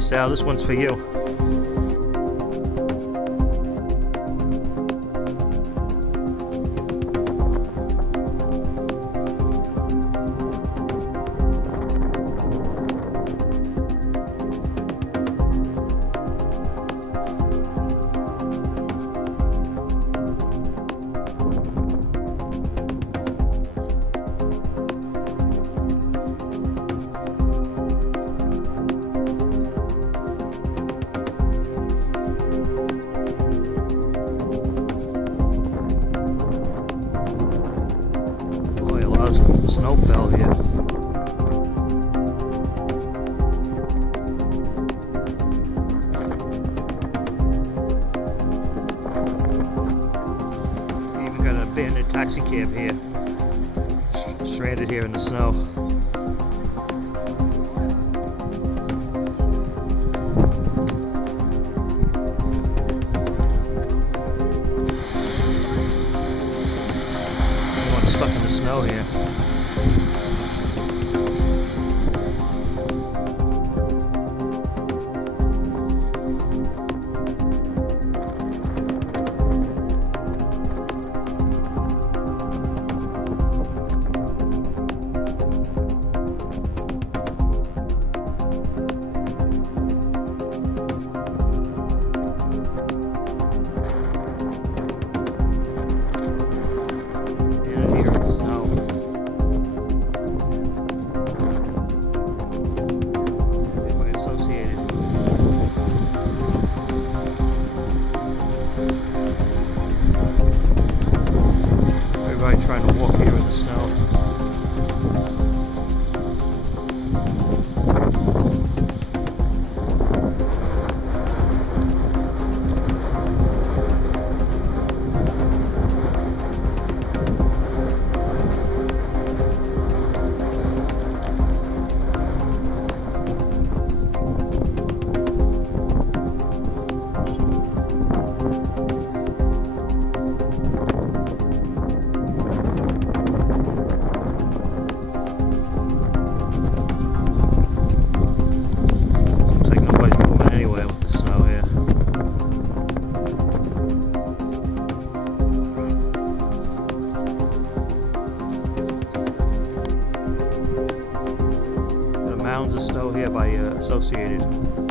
Hey Sal, this one's for you. Snow fell here. Even got an abandoned taxi cab here, stranded here in the snow. Everyone's stuck in the snow here. Trying to walk here in the snow. Mounds of snow here by Associated.